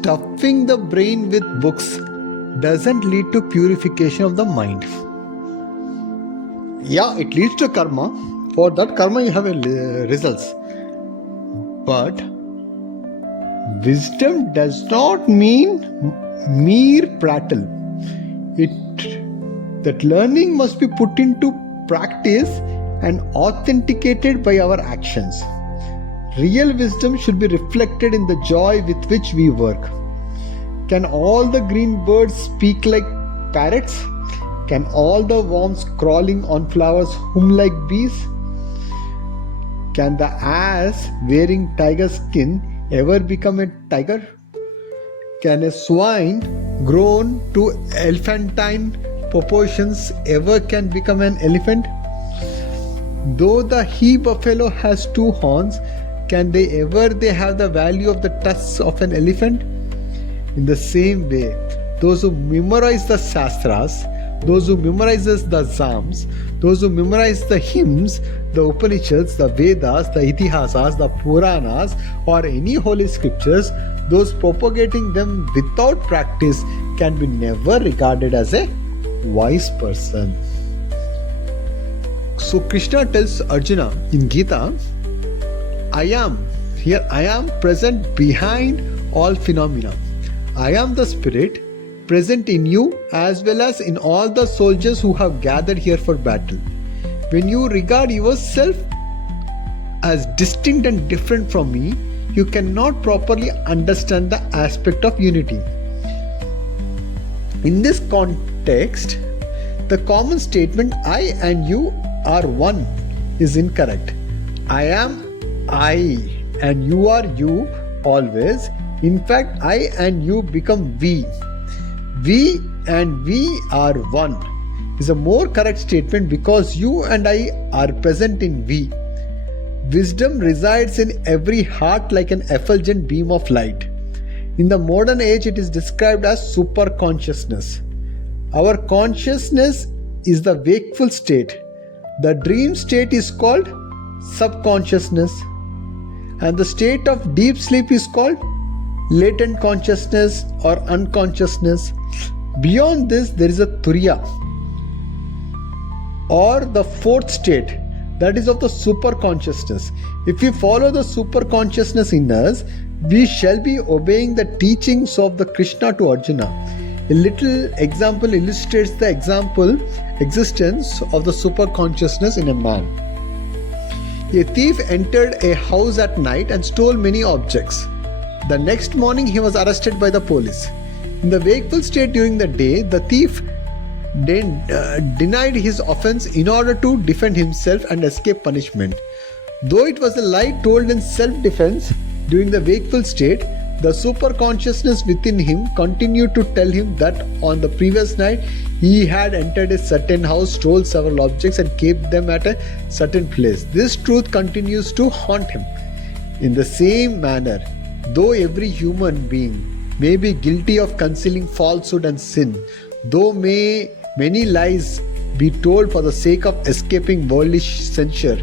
stuffing the brain with books doesn't lead to purification of the mind. Yeah, it leads to karma. For that karma you have results. But wisdom does not mean mere prattle. That learning must be put into practice and authenticated by our actions. Real wisdom should be reflected in the joy with which we work. Can all the green birds speak like parrots? Can all the worms crawling on flowers hum like bees? Can the ass wearing tiger skin ever become a tiger? Can a swine grown to elephantine proportions ever can become an elephant? Though the he-buffalo has 2 horns, can they have the value of the tusks of an elephant? In the same way, those who memorize the Shastras, those who memorize the Zams, those who memorize the hymns, the Upanishads, the Vedas, the Itihasas, the Puranas, or any holy scriptures, those propagating them without practice can be never regarded as a wise person. So Krishna tells Arjuna in Gita, I am present behind all phenomena. I am the spirit present in you as well as in all the soldiers who have gathered here for battle. When you regard yourself as distinct and different from me, you cannot properly understand the aspect of unity. In this context, the common statement I and you are one is incorrect. I am I and you are you always. In fact, I and you become we. We and we are one is a more correct statement because you and I are present in we. Wisdom resides in every heart like an effulgent beam of light. In the modern age, it is described as superconsciousness. Our consciousness is the wakeful state. The dream state is called subconsciousness, and the state of deep sleep is called latent consciousness or unconsciousness. Beyond this, there is a turiya, or the 4th state, that is of the superconsciousness. If we follow the superconsciousness in us, we shall be obeying the teachings of the Krishna to Arjuna. A little example illustrates the existence of the superconsciousness in a man. A thief entered a house at night and stole many objects. The next morning he was arrested by the police. In the wakeful state during the day, the thief denied his offense in order to defend himself and escape punishment. Though it was a lie told in self-defense, during the wakeful state, the superconsciousness within him continued to tell him that on the previous night he had entered a certain house, stole several objects and kept them at a certain place. This truth continues to haunt him. In the same manner, though every human being may be guilty of concealing falsehood and sin, though may many lies be told for the sake of escaping worldly censure,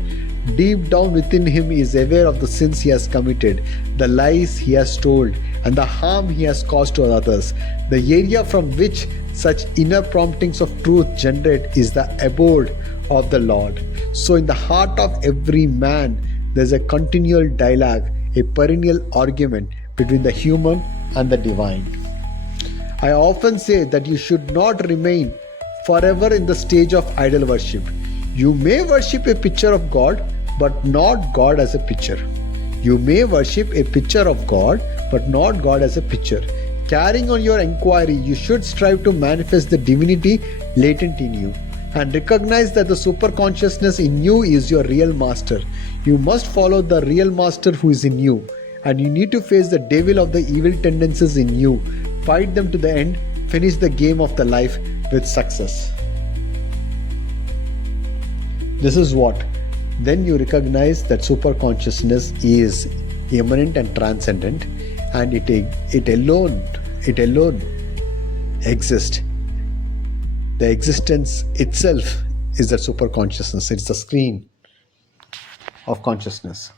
deep down within him he is aware of the sins he has committed, the lies he has told, and the harm he has caused to others. The area from which such inner promptings of truth generate is the abode of the Lord. So in the heart of every man there is a continual dialogue, a perennial argument between the human and the divine. I often say that you should not remain forever in the stage of idol worship. You may worship a picture of God, but not God as a picture. You may worship a picture of God, but not God as a picture. Carrying on your inquiry, you should strive to manifest the divinity latent in you and recognize that the superconsciousness in you is your real master. You must follow the real master who is in you, and you need to face the devil of the evil tendencies in you, fight them to the end, finish the game of the life with success. This is what? Then you recognize that superconsciousness is immanent and transcendent, and it alone exists. The existence itself is that superconsciousness. It's the screen of consciousness.